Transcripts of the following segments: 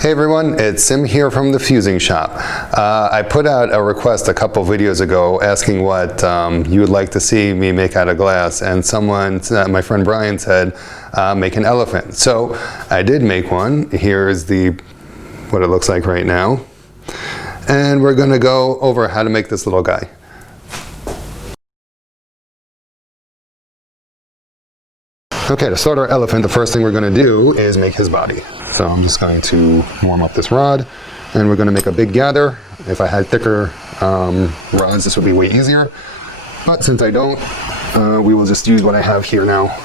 Hey everyone, it's Sim here from the Fusing Shop. I put out a request a couple videos ago asking what you would like to see me make out of glass, and someone, my friend Brian, said make an elephant. So I did make one. Here's what it looks like right now. And we're going to go over how to make this little guy. Okay, to start our elephant, the first thing we're going to do is make his body. So I'm just going to warm up this rod, and we're going to make a big gather. If I had thicker rods, this would be way easier. But since I don't, we will just use what I have here now.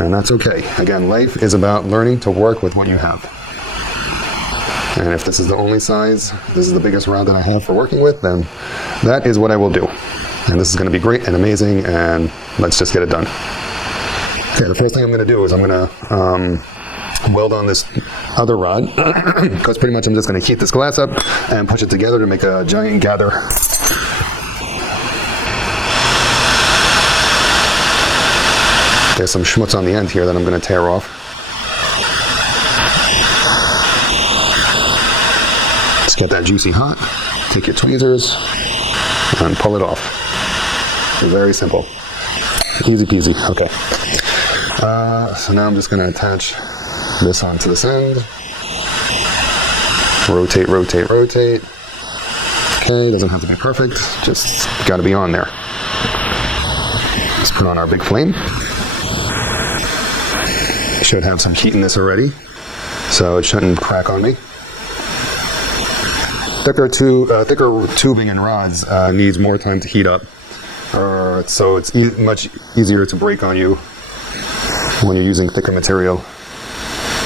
And that's okay. Again, life is about learning to work with what you have. And if this is the only size, this is the biggest rod that I have for working with, then that is what I will do. And this is going to be great and amazing, and let's just get it done. Okay, the first thing I'm going to do is I'm going to weld on this other rod, because pretty much I'm just going to heat this glass up and push it together to make a giant gather. There's some schmutz on the end here that I'm going to tear off. Just get that juicy hot, take your tweezers, and pull it off. Very simple. Easy peasy. Okay. So now I'm just going to attach this onto this end. Rotate, rotate, rotate. Okay, doesn't have to be perfect, just got to be on there. Let's put on our big flame. Should have some heat in this already, so it shouldn't crack on me. Thicker tubing and rods needs more time to heat up, so it's much easier to break on you when you're using thicker material.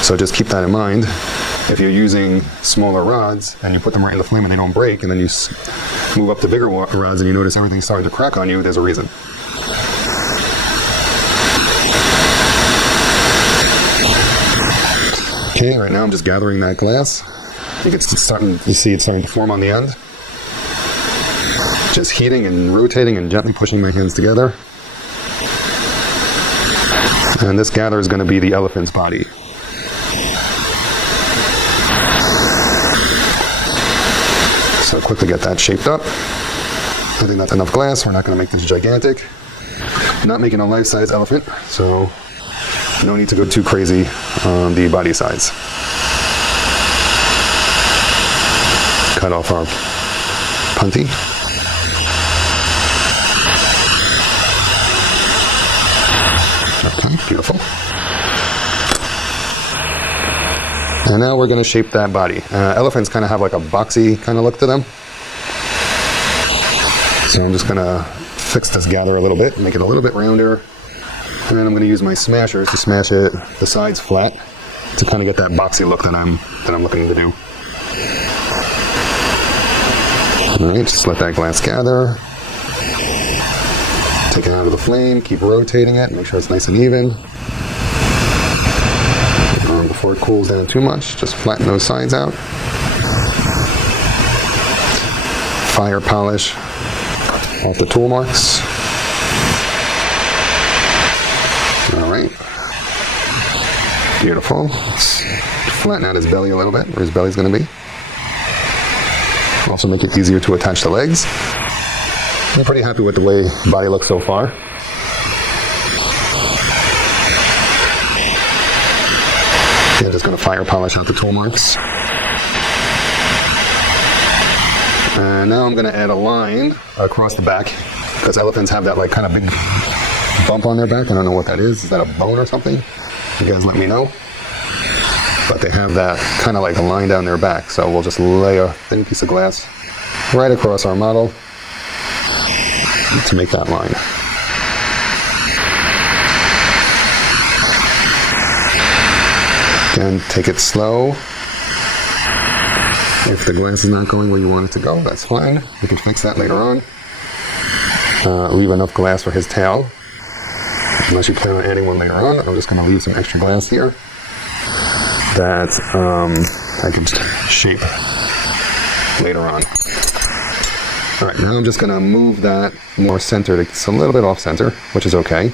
So just keep that in mind. If you're using smaller rods and you put them right in the flame and they don't break, and then you move up to bigger rods and you notice everything's starting to crack on you, there's a reason. Okay, right now I'm just gathering that glass. I think you see it's starting to form on the end. Just heating and rotating and gently pushing my hands together. And this gather is going to be the elephant's body. So quickly get that shaped up. I think that's enough glass. We're not going to make this gigantic. I'm not making a life-size elephant, so no need to go too crazy on the body size. Cut off our punty. Okay, beautiful. And now we're going to shape that body. Elephants kind of have like a boxy kind of look to them. So I'm just going to fix this gather a little bit, make it a little bit rounder. And then I'm going to use my smashers to smash the sides flat to kind of get that boxy look that I'm looking to do. All right, just let that glass gather. Take it out of the flame, keep rotating it, make sure it's nice and even. Before it cools down too much, just flatten those sides out. Fire polish off the tool marks. All right. Beautiful. Let's flatten out his belly a little bit, where his belly's going to be. Also make it easier to attach the legs. I'm pretty happy with the way the body looks so far. I'm just going to fire polish out the tool marks. And now I'm going to add a line across the back, because elephants have that like kind of big bump on their back. I don't know what that is. Is that a bone or something? You guys let me know. But they have that kind of like a line down their back. So we'll just lay a thin piece of glass right across our model to make that line. Again, take it slow. If the glass is not going where you want it to go, that's fine. You can fix that later on. Leave enough glass for his tail. Unless you plan on adding one later on, I'm just going to leave some extra glass here that I can shape later on. All right, now I'm just going to move that more centered. It's a little bit off center, which is okay.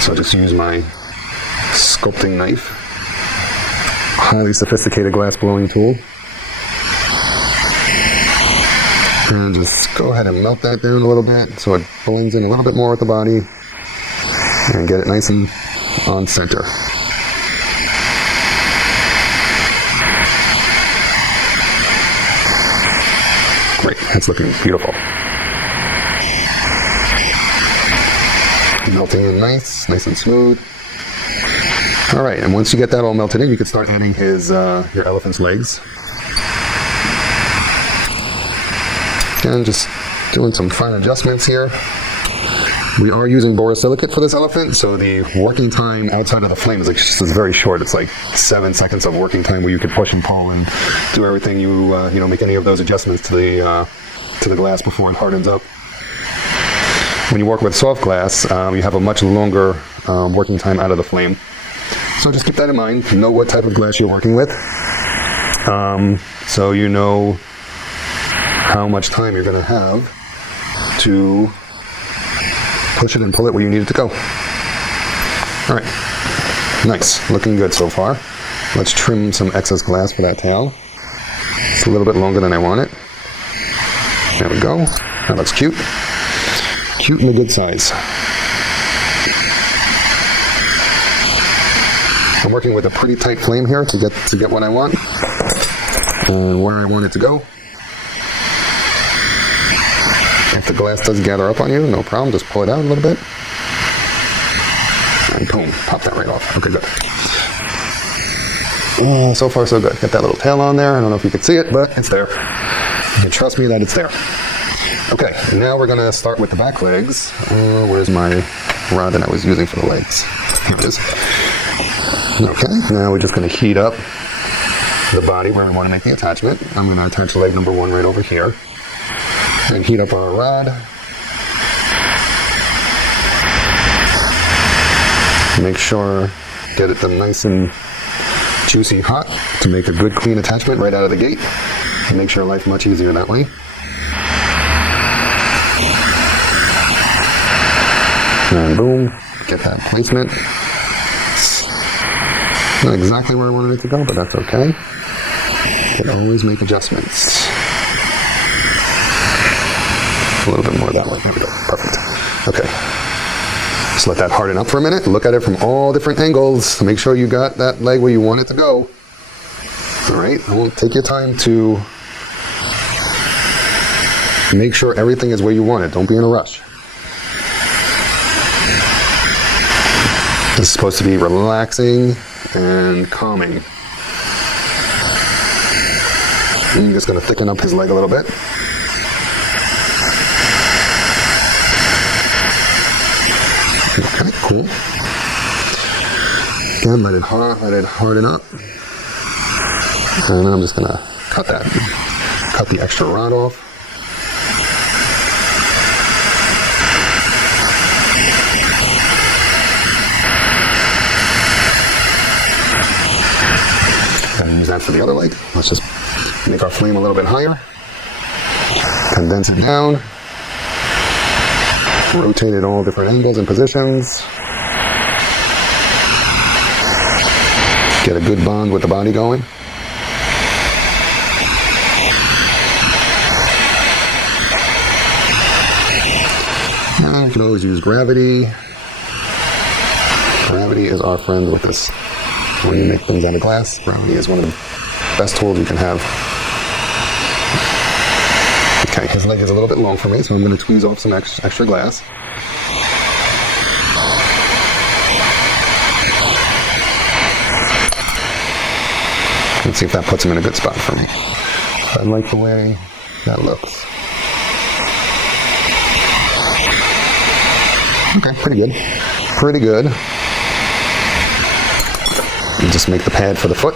So just use my sculpting knife highly sophisticated glass blowing tool. And just go ahead and melt that down a little bit so it blends in a little bit more with the body and get it nice and on center. Great, that's looking beautiful. Melting in nice and smooth. All right, and once you get that all melted in, you can start adding his your elephant's legs. And just doing some fine adjustments here. We are using borosilicate for this elephant, so the working time outside of the flame is very short. It's like 7 seconds of working time where you can push and pull and do everything you make any of those adjustments to the glass before it hardens up. When you work with soft glass, you have a much longer working time out of the flame. So just keep that in mind. Know what type of glass you're working with, so you know how much time you're going to have to push it and pull it where you need it to go. All right, nice, looking good so far. Let's trim some excess glass for that tail. It's a little bit longer than I want it. There we go. That looks cute. Cute and a good size. I'm working with a pretty tight flame here to get what I want and where I want it to go. If the glass does gather up on you, no problem, just pull it out a little bit. And boom, pop that right off. Okay, good. So far so good. Get that little tail on there. I don't know if you can see it, but it's there. You can trust me that it's there. Okay, now we're gonna start with the back legs. Where's my rod that I was using for the legs? Here it is. Okay, now we're just gonna heat up the body where we wanna make the attachment. I'm gonna attach leg number 1 right over here. And heat up our rod. Make sure, get it nice and juicy hot to make a good clean attachment right out of the gate. It makes your life much easier that way. And boom, get that placement. Not exactly where I wanted it to go, but that's okay. You can always make adjustments. A little bit more that way. There we go. Perfect. Okay. Just let that harden up for a minute. Look at it from all different angles to make sure you got that leg where you want it to go. All right. Take your time to make sure everything is where you want it. Don't be in a rush. This is supposed to be relaxing and calming. I'm just going to thicken up his leg a little bit. Okay, cool. Again, let it harden up. And then I'm just gonna cut the extra rod off. And use that for the other leg. Let's just make our flame a little bit higher. Condense it down. Rotate it all different angles and positions. Get a good bond with the body going. And you can always use gravity. Gravity is our friend with this. When you make things out of glass, gravity is one of the best tools you can have. Okay, his leg is a little bit long for me, so I'm going to tweeze off some extra glass. Let's see if that puts him in a good spot for me. I like the way that looks. Okay, pretty good. Pretty good. And just make the pad for the foot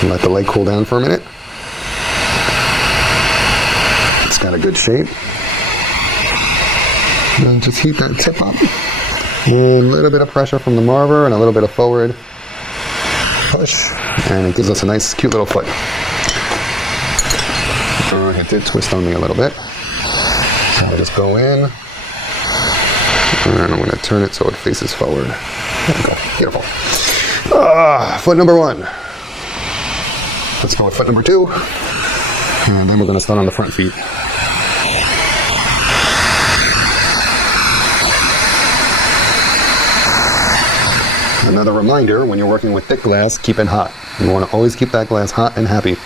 and let the leg cool down for a minute. It's got a good shape. And just heat that tip up. And a little bit of pressure from the marver and a little bit of forward push. And it gives us a nice, cute little foot. It did twist on me a little bit. So I'll just go in. And I'm going to turn it so it faces forward. There we go. Beautiful. Foot number 1. Let's go with foot number 2. And then we're going to start on the front feet. Another reminder, when you're working with thick glass, keep it hot. You want to always keep that glass hot and happy.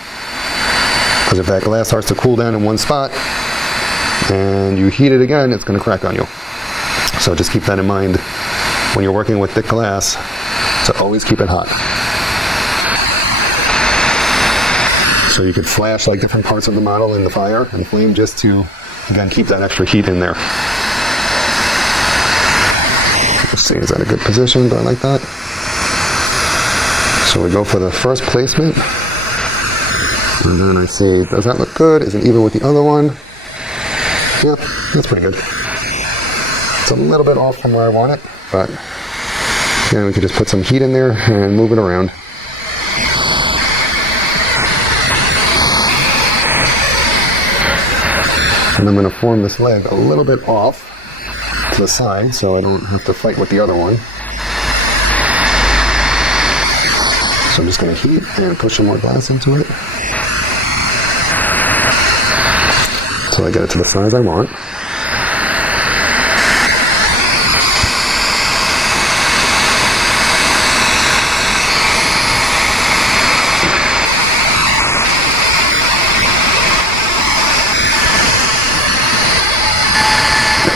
Because if that glass starts to cool down in one spot and you heat it again, it's going to crack on you. So just keep that in mind when you're working with thick glass, to always keep it hot. So you could flash like different parts of the model in the fire and flame just to, again, keep that extra heat in there. Let's see, is that a good position? Do I like that? So we go for the first placement. And then I see, does that look good? Is it even with the other one? Yep, that's pretty good. It's a little bit off from where I want it, but again, we could just put some heat in there and move it around. And I'm going to form this leg a little bit off to the side so I don't have to fight with the other one. So I'm just going to heat and push some more glass into it until I get it to the size I want.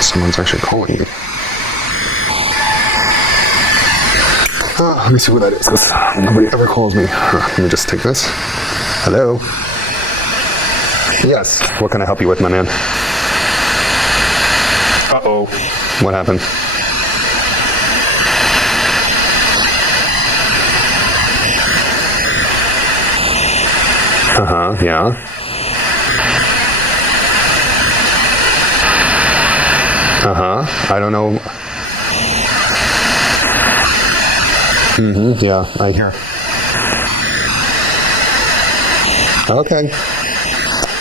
Someone's actually calling me. Let me see who that is, because nobody ever calls me. Let me just take this. Hello? Yes, what can I help you with, my man? Uh-oh. What happened? Uh-huh, yeah. Uh-huh, I don't know. Mm-hmm, yeah, I hear. Okay.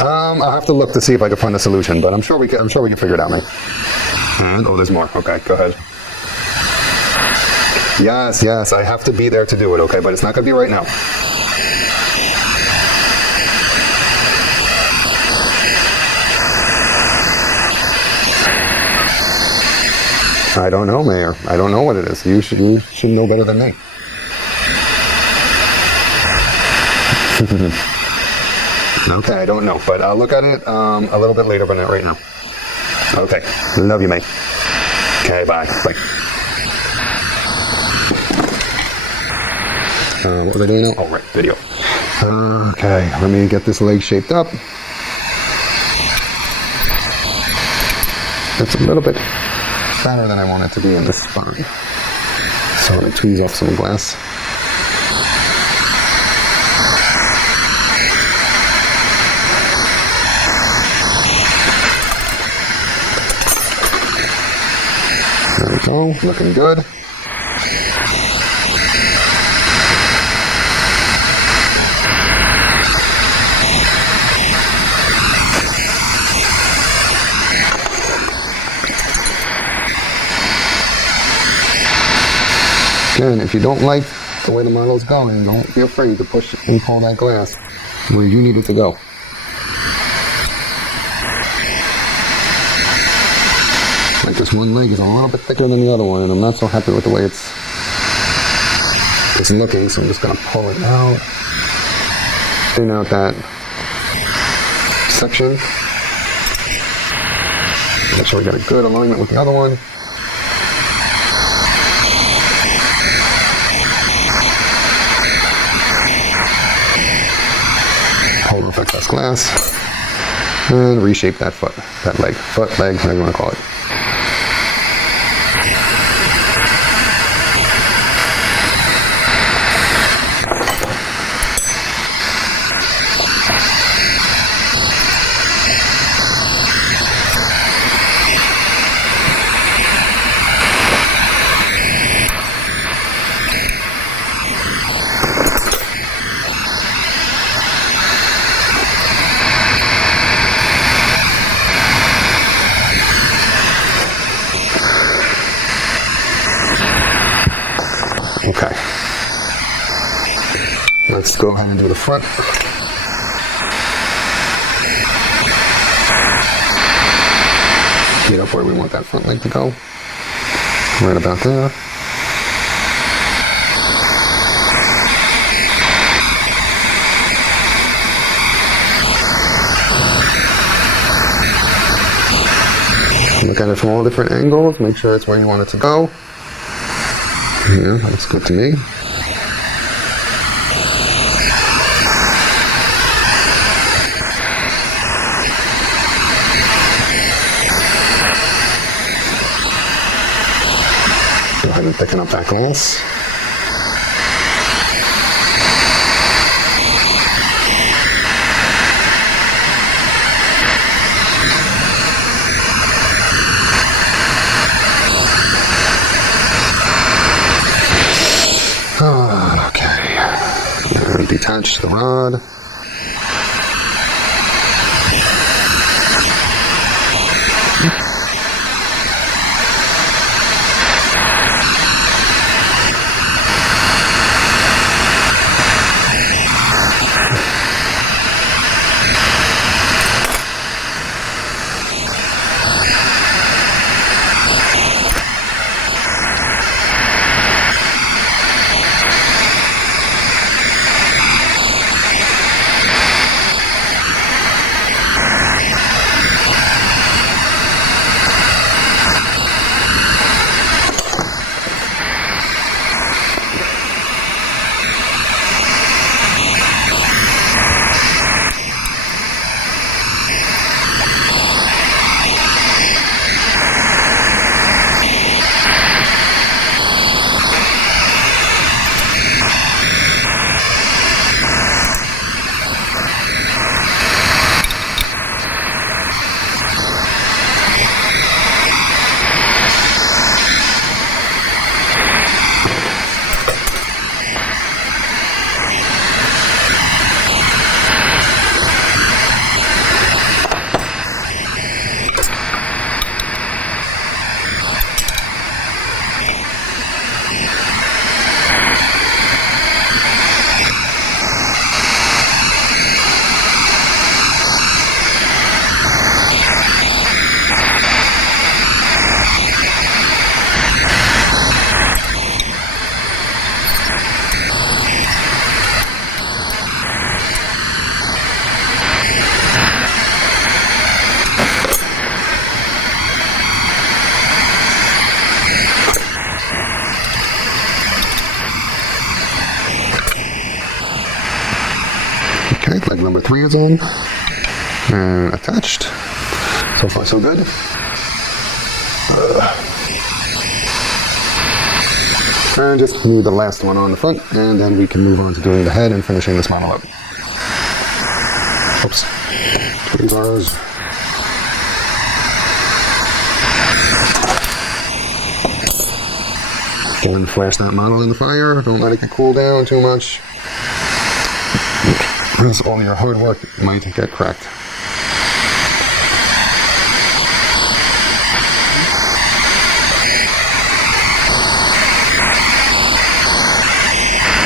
I'll have to look to see if I can find a solution, but I'm sure we can figure it out, mate. And, oh, there's more. Okay, go ahead. Yes, I have to be there to do it, okay, but it's not going to be right now. I don't know, Mayor. I don't know what it is. You should know better than me. Okay, I don't know, but I'll look at it a little bit later, but not right now. Okay, love you, mate. Okay, bye. Bye. What was I doing now? Oh, right, video. Okay, let me get this leg shaped up. It's a little bit fatter than I want it to be in this spot. So I'm going to tweeze off some glass. There we go, looking good. Again, if you don't like the way the model is going, don't be afraid to push and pull that glass where you need it to go. Like this one leg is a little bit thicker than the other one, and I'm not so happy with the way it's looking, so I'm just going to pull it out. Thin out that section. Make sure we got a good alignment with the other one. Hold effect this glass and reshape that leg, whatever you want to call it. go ahead and do the front. Get up where we want that front leg to go. Right about there. Look at it from all different angles, make sure it's where you want it to go. Yeah, looks good to me. Go ahead and thicken up that glass. Okay, and detach the rod. Okay, leg number 3 is on and attached. So far so good. And just move the last one on the front, and then we can move on to doing the head and finishing this model up. Oops. 3 bars. Go and flash that model in the fire. Don't let it get cool down too much. Because all your hard work might get cracked.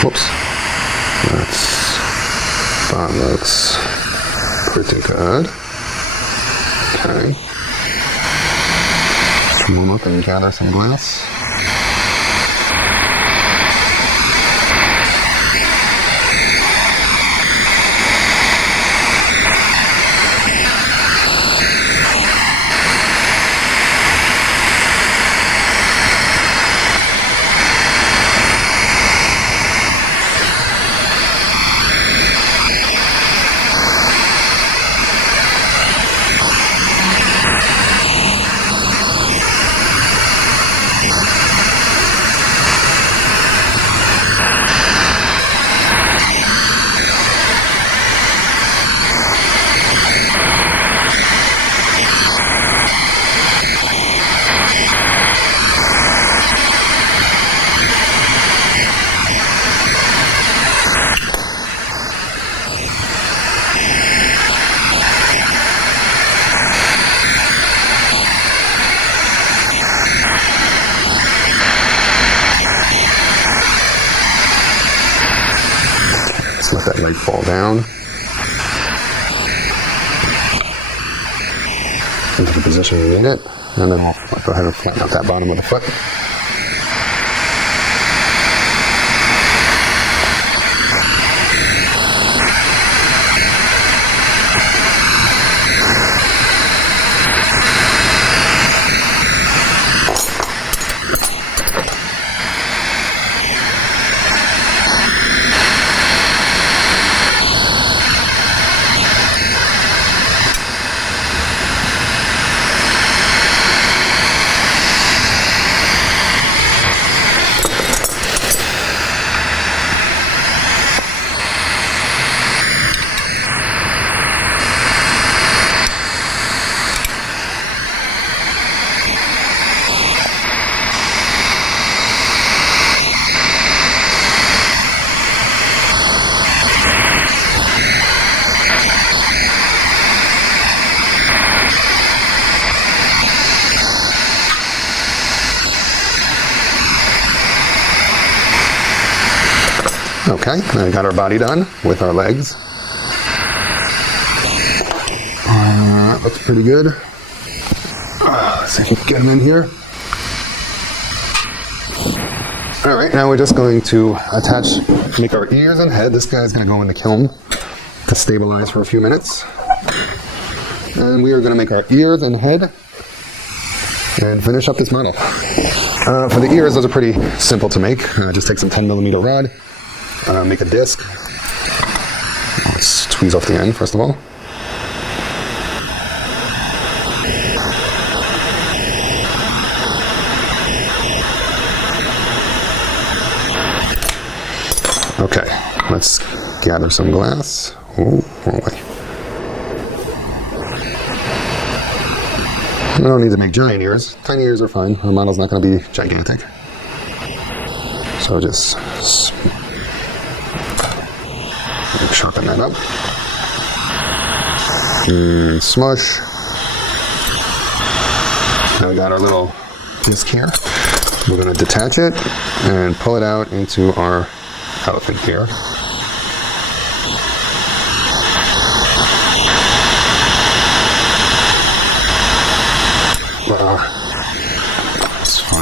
Whoops. That looks pretty good. Okay. Let's warm up and gather some glass. leg fall down into the position we need it, and then we'll go ahead and flatten out that bottom of the foot. Okay, now we got our body done with our legs. Looks pretty good. Let's see if we can get them in here. All right, now we're just going to make our ears and head. This guy's going to go in the kiln to stabilize for a few minutes. And we are going to make our ears and head and finish up this model. For the ears, those are pretty simple to make. Just take some 10mm rod. Make a disc. Let's tweeze off the end first of all. Okay, let's gather some glass. Ooh, wrong way. We don't need to make giant ears. Tiny ears are fine. Our model's not going to be gigantic. So just sharpen that up. And smush. Now we got our little disc here. We're going to detach it and pull it out into our elephant here. That's fun.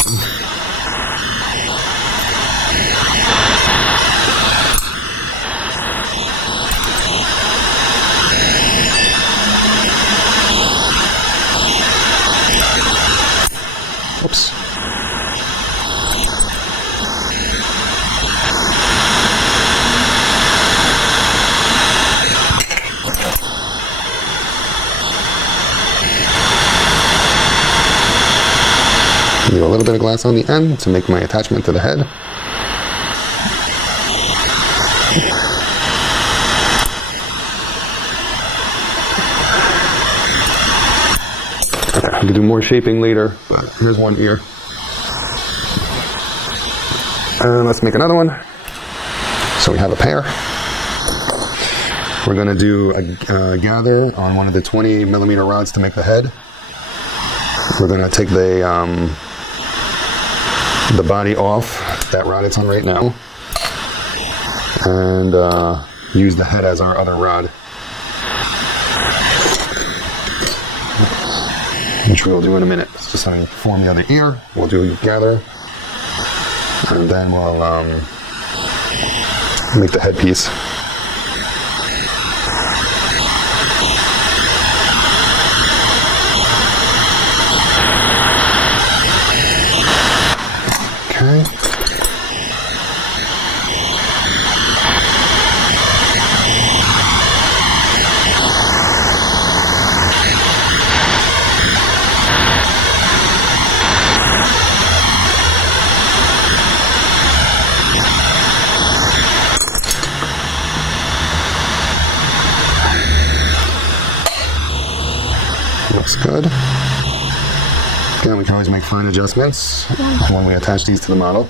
Oops. Leave a little bit of glass on the end to make my attachment to the head. Okay, I can do more shaping later, but here's one ear. And let's make another one. So we have a pair. We're going to do a gather on one of the 20mm rods to make the head. We're going to take the body off that rod it's on right now and use the head as our other rod, which we'll do in a minute. It's just going to form the other ear. We'll do a gather, and then we'll make the headpiece. Okay. Looks good. Again, we can always make fine adjustments when we attach these to the model.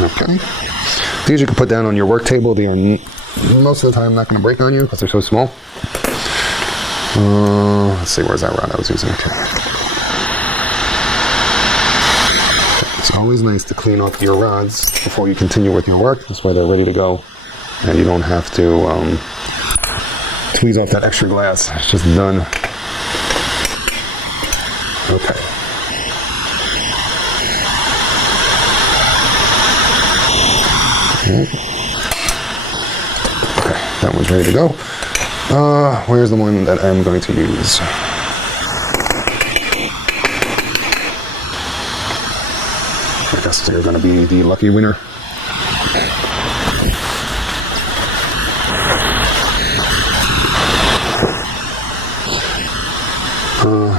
Okay. These you can put down on your work table. They are most of the time not going to break on you because they're so small. Let's see, where's that rod I was using? Okay. It's always nice to clean off your rods before you continue with your work. This way they're ready to go and you don't have to tweeze off that extra glass. It's just done. Okay. Okay, that one's ready to go. Where's the one that I'm going to use? I guess you're going to be the lucky winner.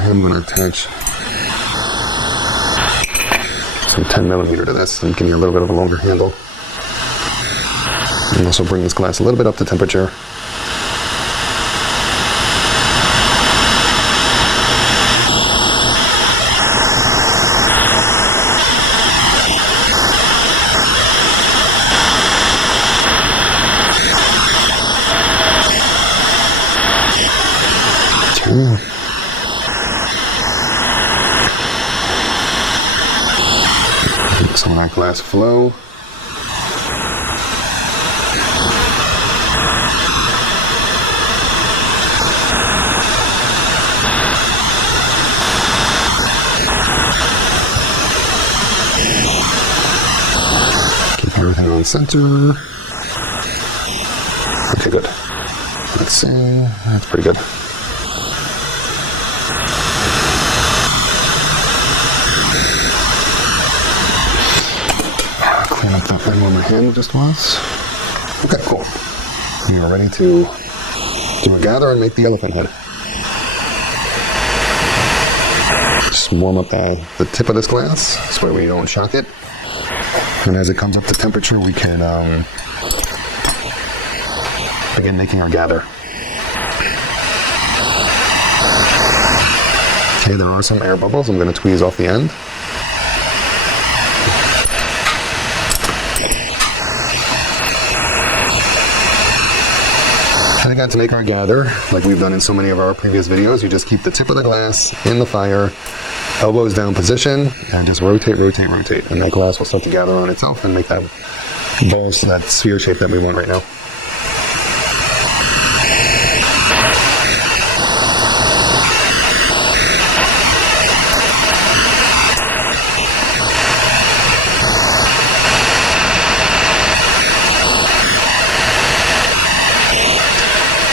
I'm going to attach some 10mm to this and give me a little bit of a longer handle. And also bring this glass a little bit up to temperature. Some of that glass flow. Keep everything on center. Okay, good. Let's see. That's pretty good. Clean up that thing where my hand just was. Okay, cool. We are ready to do a gather and make the elephant head. Just warm up the tip of this glass, this way we don't shock it. And as it comes up to temperature, we can begin making our gather. Okay, there are some air bubbles. I'm going to tweeze off the end. And again, to make our gather, like we've done in so many of our previous videos, you just keep the tip of the glass in the fire, elbows down position, and just rotate, rotate, rotate. And that glass will start to gather on itself and make that bowl, that sphere shape that we want right now.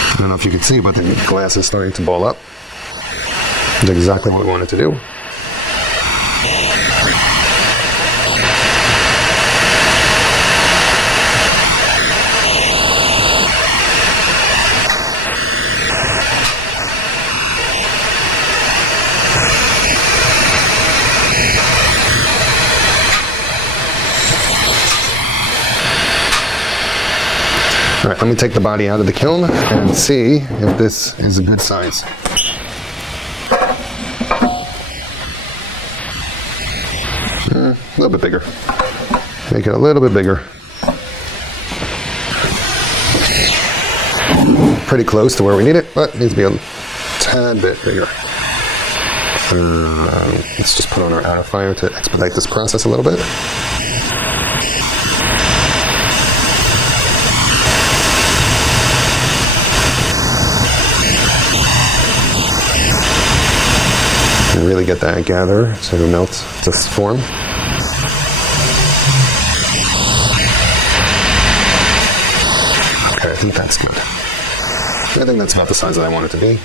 I don't know if you can see, but the glass is starting to ball up. That's exactly what we wanted to do. All right, let me take the body out of the kiln and see if this is a good size. A little bit bigger. Make it a little bit bigger. Pretty close to where we need it, but it needs to be a tad bit bigger. Let's just put on our outer fire to expedite this process a little bit. And really get that gather so it melts to form. Okay, I think that's good. I think that's about the size that I want it to be.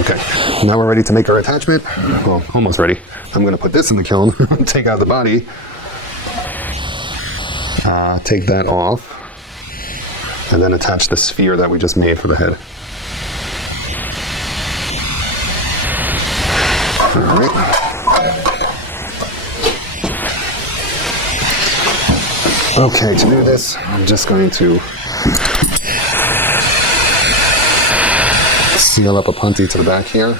Okay, now we're ready to make our attachment. Well, almost ready. I'm going to put this in the kiln, take out the body, take that off, and then attach the sphere that we just made for the head. All right. Okay, to do this, I'm just going to seal up a punty to the back here.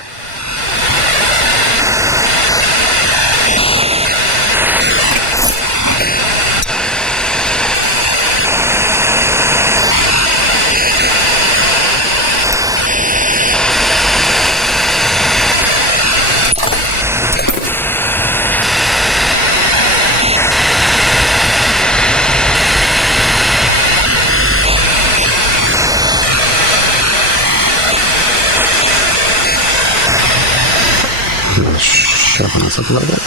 I'm going to sharpen this up a little bit.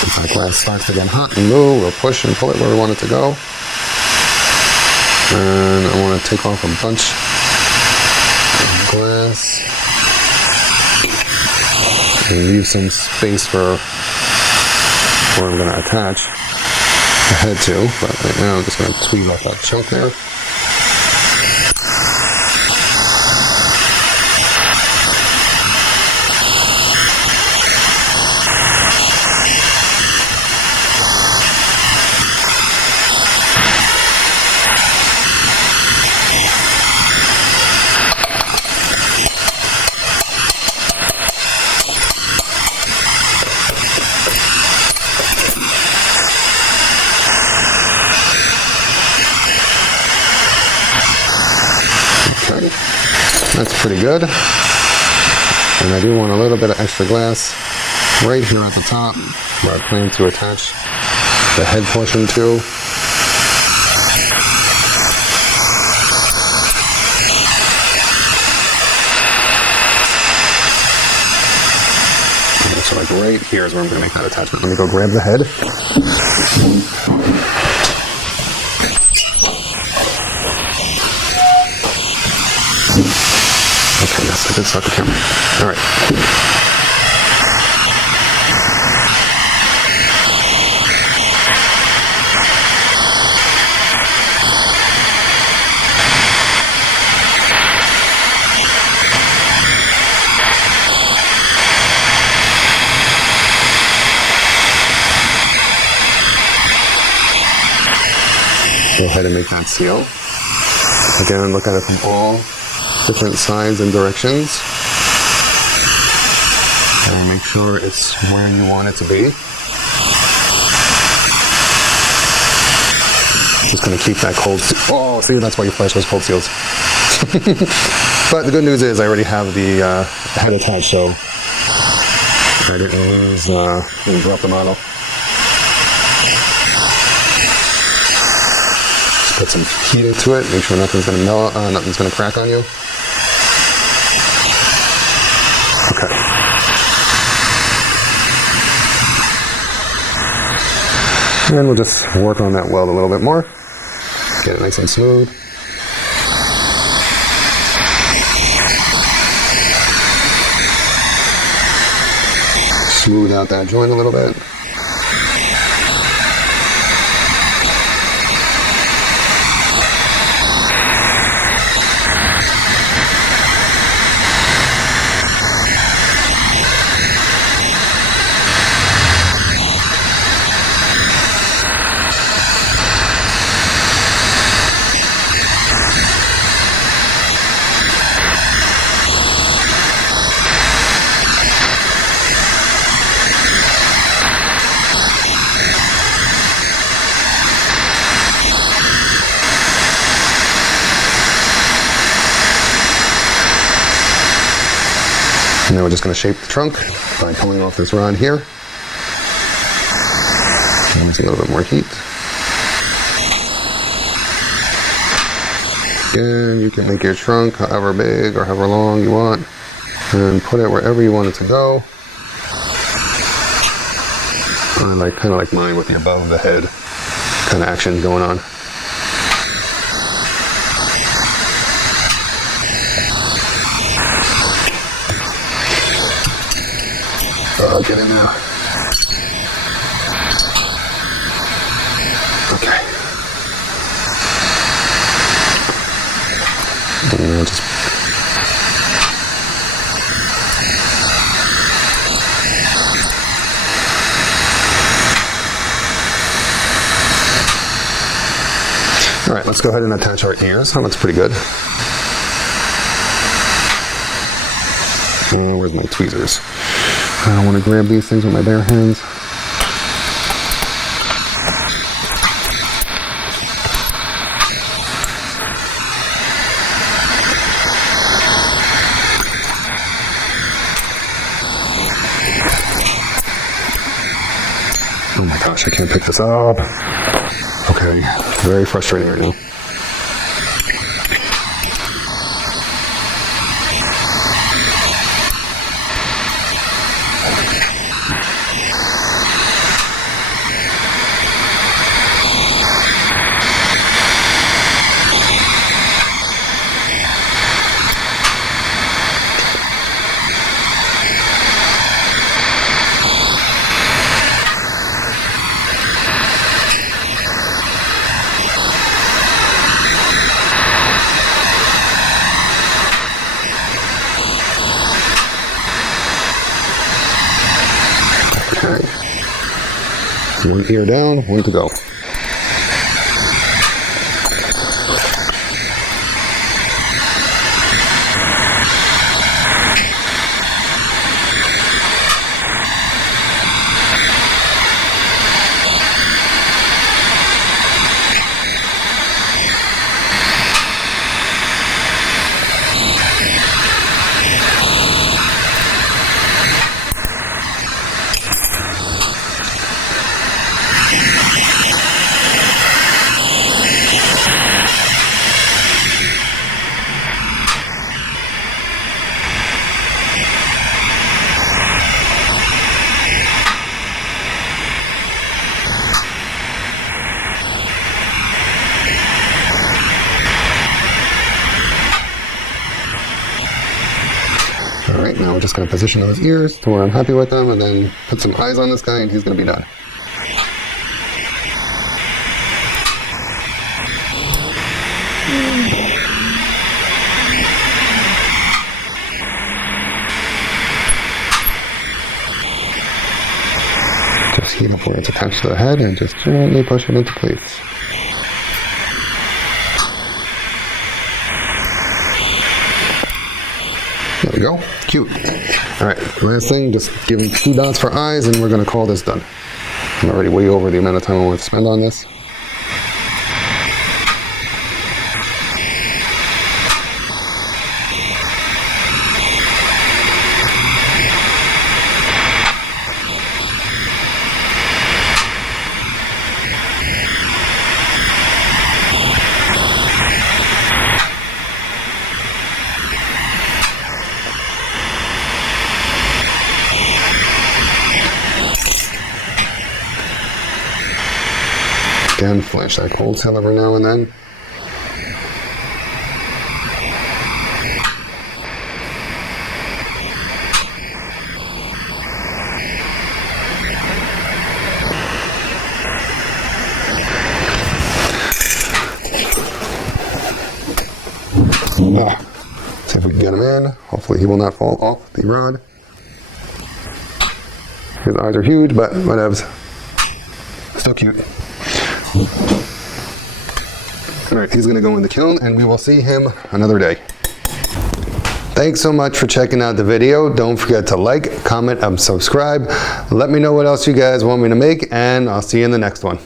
If our glass starts to get hot and move, we'll push and pull it where we want it to go. And I want to take off a bunch of glass and leave some space for where I'm going to attach the head to. But right now I'm just going to tweeze off that chunk there. That's pretty good. And I do want a little bit of extra glass right here at the top where I plan to attach the head portion to. And so like right here is where I'm going to make that attachment. Let me go grab the head. Okay, yes, I did start the camera. All right. Go ahead and make that seal. Again, look at it from all different sides and directions. And make sure it's where you want it to be. Just going to keep that cold seal. Oh, see, that's why you flash those cold seals. But the good news is I already have the head attached, so I didn't lose, didn't drop the model. Just put some heat into it, make sure nothing's going to melt, nothing's going to crack on you. Okay. And we'll just work on that weld a little bit more. Get it nice and smooth. Smooth out that joint a little bit. And then we're just going to shape the trunk by pulling off this rod here. And a little bit more heat. Again, you can make your trunk however big or however long you want and put it wherever you want it to go. I kind of like mine with the above the head kind of action going on. I'll get in now. Okay. And just all right, let's go ahead and attach our ears. That looks pretty good. Where's my tweezers? I want to grab these things with my bare hands. gosh, I can't pick this up. Okay, very frustrating right now. One ear down, one to go. Alright, now we're just going to position those ears to where I'm happy with them, and then put some eyes on this guy and he's going to be done. Just heat up where it's attached to the head and just gently push it into place. There we go. Cute. Alright, last thing, just give him 2 dots for eyes and we're going to call this done. I'm already way over the amount of time I want to spend on this. Again, flash that cold tail every now and then. See if we can get him in. Hopefully he will not fall off the rod. His eyes are huge, but whatevs. Still cute. Alright, he's going to go in the kiln and we will see him another day. Thanks so much for checking out the video. Don't forget to like, comment, and subscribe. Let me know what else you guys want me to make, and I'll see you in the next one.